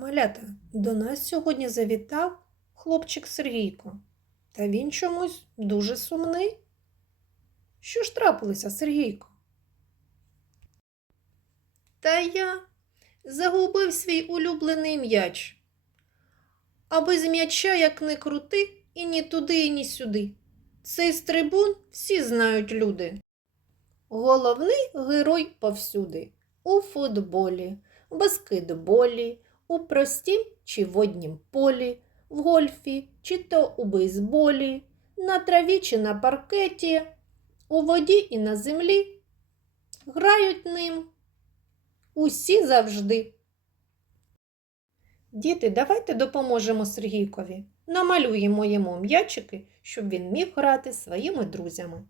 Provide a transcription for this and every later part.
Малята, до нас сьогодні завітав хлопчик Сергійко. Та він чомусь дуже сумний. Що ж трапилося, Сергійко? Та я загубив свій улюблений м'яч. А без м'яча як не крути, і ні туди, і ні сюди. Цей стрибун всі знають люди. Головний герой повсюди у футболі, баскетболі, у простім чи воднім полі, в гольфі чи то у бейсболі, на траві чи на паркеті, у воді і на землі. Грають ним усі завжди. Діти, давайте допоможемо Сергійкові. Намалюємо йому м'ячики, щоб він міг грати своїми друзями.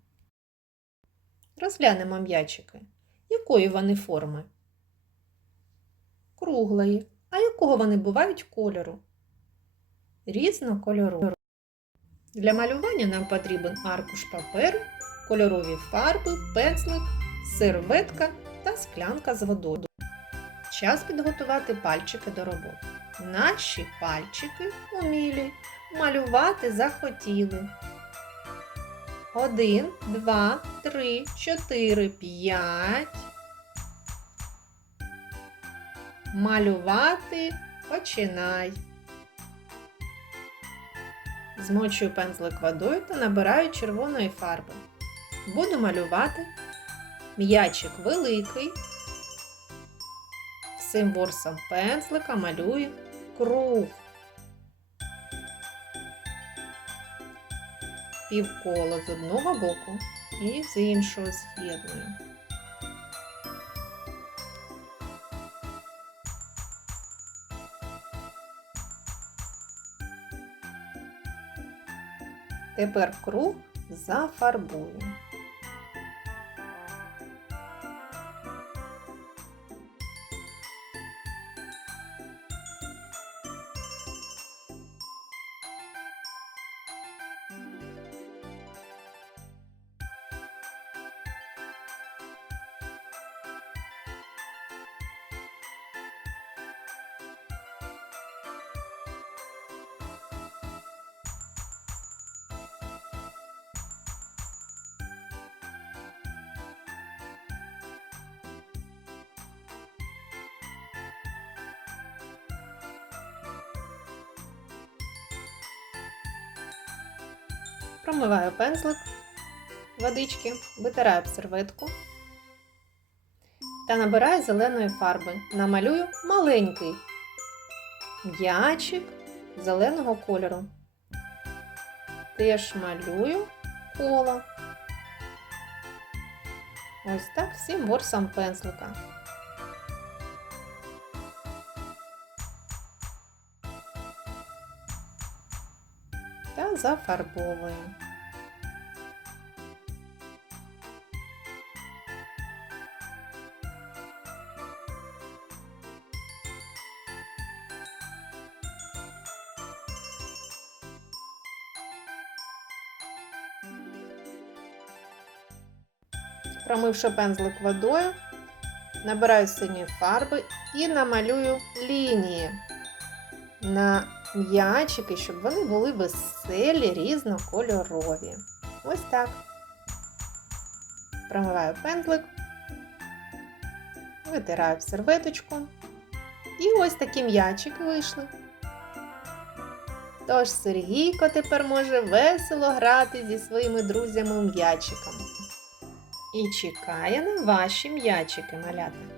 Розглянемо м'ячики. Якої вони форми? Круглої. Якого вони бувають кольору? Різнокольорові. Для малювання нам потрібен аркуш паперу, кольорові фарби, пензлик, серветка та склянка з водою. Час підготувати пальчики до роботи. Наші пальчики умілі, малювати захотіли. Один, два, три, чотири, п'ять. Малювати починай. Змочую пензлик водою та набираю червоної фарби. Буду малювати м'ячик великий. Всім ворсом пензлика малюю круг. Півкола з одного боку і з іншого з'єдную. Тепер круг зафарбую. Промиваю пензлик водички, витираю серветку та набираю зеленої фарби. Намалюю маленький м'ячик зеленого кольору. Теж малюю коло. Ось так всім ворсом пензлика. Та зафарбовую. Промивши пензлик водою, набираю сині фарби і намалюю лінії на м'ячики, щоб вони були веселі, різнокольорові. Ось так. Промиваю пензлик, витираю в серветочку. І ось такі м'ячики вийшли. Тож Сергійко тепер може весело грати зі своїми друзями м'ячиками. І чекає на ваші м'ячики, малята.